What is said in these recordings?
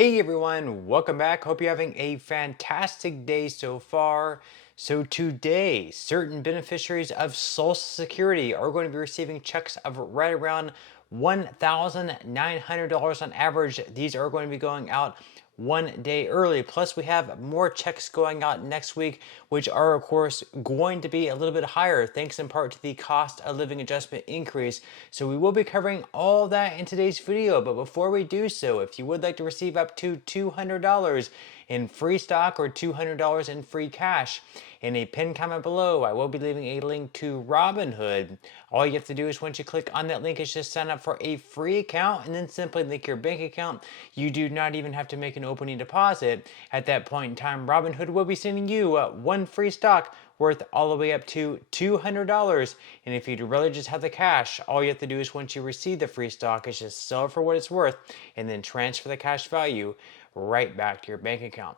Hey everyone, welcome back. Hope you're having a fantastic day so far. So today, certain beneficiaries of Social Security are going to be receiving checks of right around $1,900 on average. These are going to be going out one day early. Plus, we have more checks going out next week, which are, of course, going to be a little bit higher, thanks in part to the cost of living adjustment increase. So, we will be covering all that in today's video. But before we do so, if you would like to receive up to $200 in free stock or $200 in free cash, in a pinned comment below, I will be leaving a link to Robinhood. All you have to do is once you click on that link is just sign up for a free account and then simply link your bank account. You do not even have to make an opening deposit. At that point in time, Robinhood will be sending you one free stock worth all the way up to $200. And if you'd rather just have the cash, all you have to do is once you receive the free stock is just sell it for what it's worth and then transfer the cash value right back to your bank account.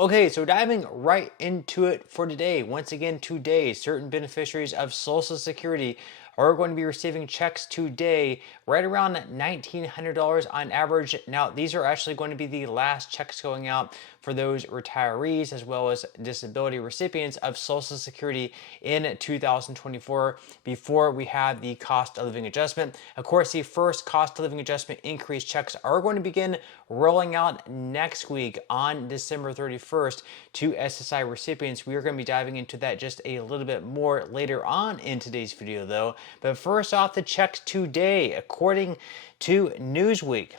Okay, so diving right into it for today. Once again, today, certain beneficiaries of Social Security are going to be receiving checks today right around $1,900 on average. Now, these are actually going to be the last checks going out for those retirees as well as disability recipients of Social Security in 2024 before we have the cost of living adjustment. Of course, the first cost of living adjustment increase checks are going to begin rolling out next week on December 31st to SSI recipients. We are going to be diving into that just a little bit more later on in today's video though. But first off, the checks today, according to Newsweek.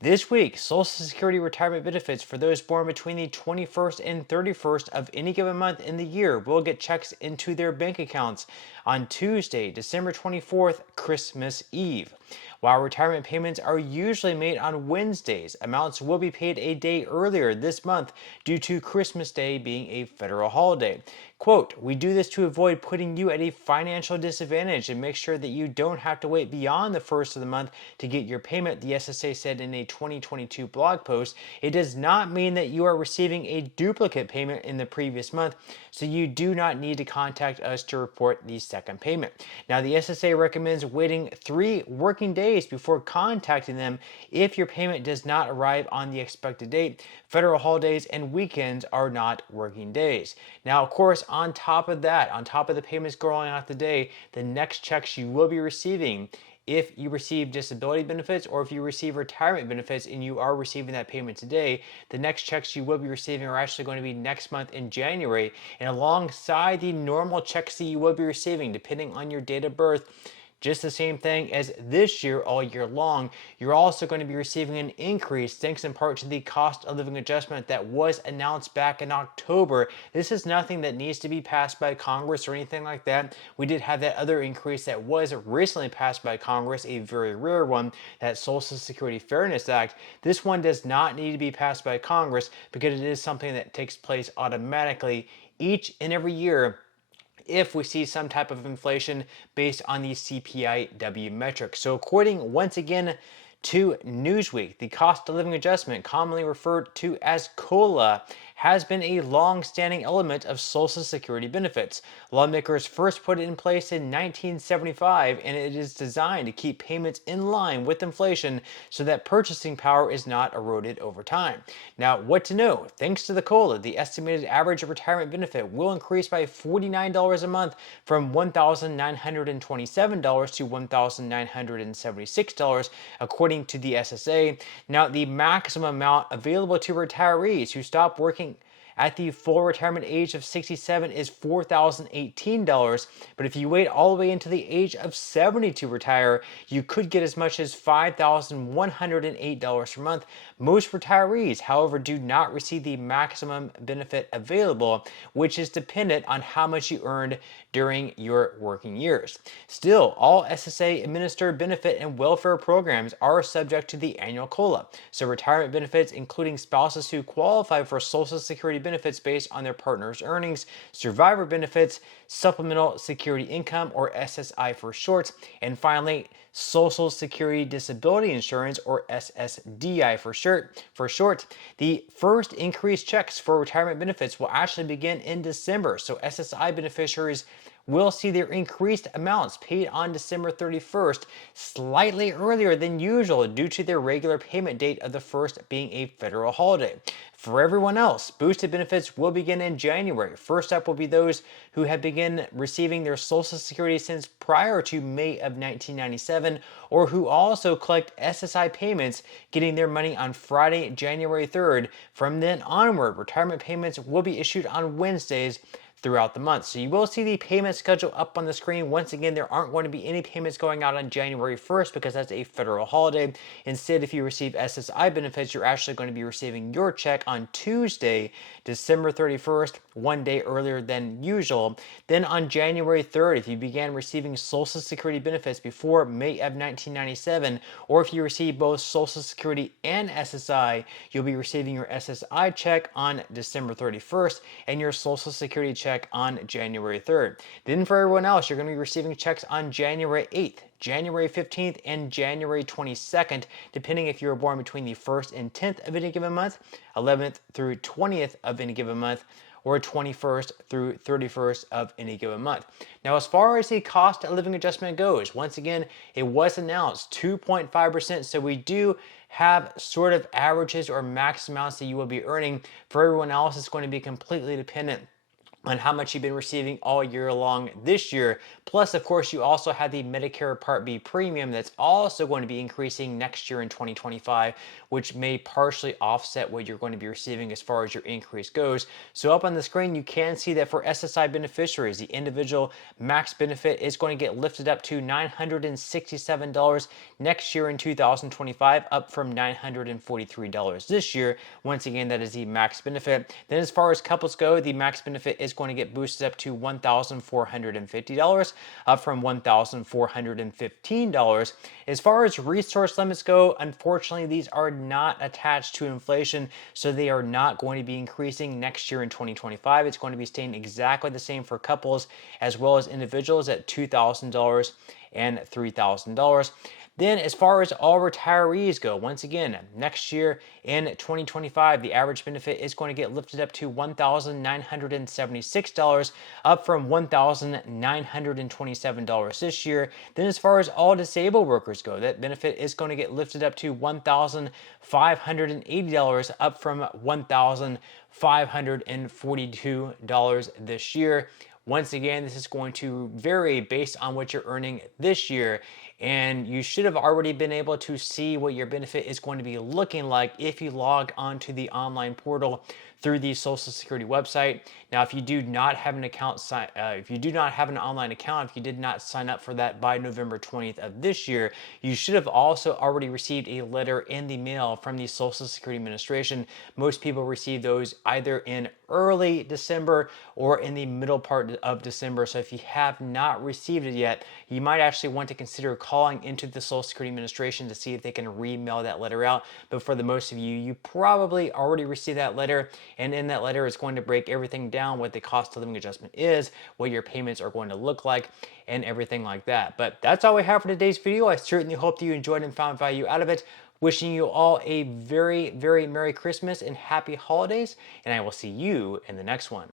This week, Social Security retirement benefits for those born between the 21st and 31st of any given month in the year will get checks into their bank accounts on Tuesday, December 24th, Christmas Eve. While retirement payments are usually made on Wednesdays, amounts will be paid a day earlier this month due to Christmas Day being a federal holiday. Quote, "We do this to avoid putting you at a financial disadvantage and make sure that you don't have to wait beyond the first of the month to get your payment," the SSA said in a 2022 blog post. "It does not mean that you are receiving a duplicate payment in the previous month, so you do not need to contact us to report the second payment." Now, the SSA recommends waiting 3 working days before contacting them if your payment does not arrive on the expected date. Federal holidays and weekends are not working days. Now, of course, on top of that, on top of the payments going out today, the next checks you will be receiving, if you receive disability benefits or if you receive retirement benefits and you are receiving that payment today, the next checks you will be receiving are actually going to be next month in January. And alongside the normal checks that you will be receiving, depending on your date of birth, just the same thing as this year all year long, you're also going to be receiving an increase thanks in part to the cost of living adjustment that was announced back in October. This is nothing that needs to be passed by Congress or anything like that. We did have that other increase that was recently passed by Congress, a very rare one, that Social Security Fairness Act. This one does not need to be passed by Congress because it is something that takes place automatically each and every year if we see some type of inflation based on the CPIW metric. So according once again to Newsweek, the cost of living adjustment, commonly referred to as COLA, has been a long-standing element of Social Security benefits. Lawmakers first put it in place in 1975, and it is designed to keep payments in line with inflation so that purchasing power is not eroded over time. Now, what to know? Thanks to the COLA, the estimated average retirement benefit will increase by $49 a month from $1,927 to $1,976, according to the SSA. Now, the maximum amount available to retirees who stop working at the full retirement age of 67 is $4,018, but if you wait all the way until the age of 70 to retire, you could get as much as $5,108 per month. Most retirees, however, do not receive the maximum benefit available, which is dependent on how much you earned during your working years. Still, all SSA administered benefit and welfare programs are subject to the annual COLA. So retirement benefits, including spouses who qualify for Social Security benefits based on their partner's earnings, survivor benefits, supplemental security income, or SSI for short, and finally, Social Security Disability Insurance, or SSDI for short. The first increased checks for retirement benefits will actually begin in December, so SSI beneficiaries will see their increased amounts paid on December 31st slightly earlier than usual due to their regular payment date of the 1st being a federal holiday. For everyone else, boosted benefits will begin in January. First up will be those who have begun receiving their Social Security since prior to May of 1997, or who also collect SSI payments, getting their money on Friday, January 3rd. From then onward, retirement payments will be issued on Wednesdays throughout the month. So you will see the payment schedule up on the screen. Once again, there aren't going to be any payments going out on January 1st because that's a federal holiday. Instead, if you receive SSI benefits, you're actually going to be receiving your check on Tuesday, December 31st, one day earlier than usual. Then on January 3rd, if you began receiving Social Security benefits before May of 1997, or if you receive both Social Security and SSI, you'll be receiving your SSI check on December 31st and your Social Security check on January 3rd. Then for everyone else, you're going to be receiving checks on January 8th, January 15th, and January 22nd, depending if you were born between the 1st and 10th of any given month, 11th through 20th of any given month, or 21st through 31st of any given month. Now, as far as the cost of living adjustment goes, once again, it was announced 2.5%, so we do have sort of averages or max amounts that you will be earning. For everyone else, it's going to be completely dependent on how much you've been receiving all year long this year. Plus, of course, you also have the Medicare Part B premium that's also going to be increasing next year in 2025, which may partially offset what you're going to be receiving as far as your increase goes. So up on the screen, you can see that for SSI beneficiaries, the individual max benefit is going to get lifted up to $967 next year in 2025, up from $943 this year. Once again, that is the max benefit. Then as far as couples go, the max benefit is going to get boosted up to $1,450, up from $1,415. As far as resource limits go, unfortunately, these are not attached to inflation, so they are not going to be increasing next year in 2025. It's going to be staying exactly the same for couples as well as individuals at $2,000 and $3,000. Then as far as all retirees go, once again, next year in 2025, the average benefit is going to get lifted up to $1,976, up from $1,927 this year. Then as far as all disabled workers go, that benefit is going to get lifted up to $1,580, up from $1,542 this year. Once again, this is going to vary based on what you're earning this year, and you should have already been able to see what your benefit is going to be looking like if you log onto the online portal through the Social Security website. Now, if you do not have an account, if you do not have an online account, if you did not sign up for that by November 20th of this year, you should have also already received a letter in the mail from the Social Security Administration. Most people receive those either in early December or in the middle part of December. So if you have not received it yet, you might actually want to consider calling into the Social Security Administration to see if they can re-mail that letter out. But for the most of you, you probably already received that letter, and in that letter, it's going to break everything down, what the cost of living adjustment is, what your payments are going to look like, and everything like that. But that's all we have for today's video. I certainly hope that you enjoyed and found value out of it. Wishing you all a very, very Merry Christmas and Happy Holidays, and I will see you in the next one.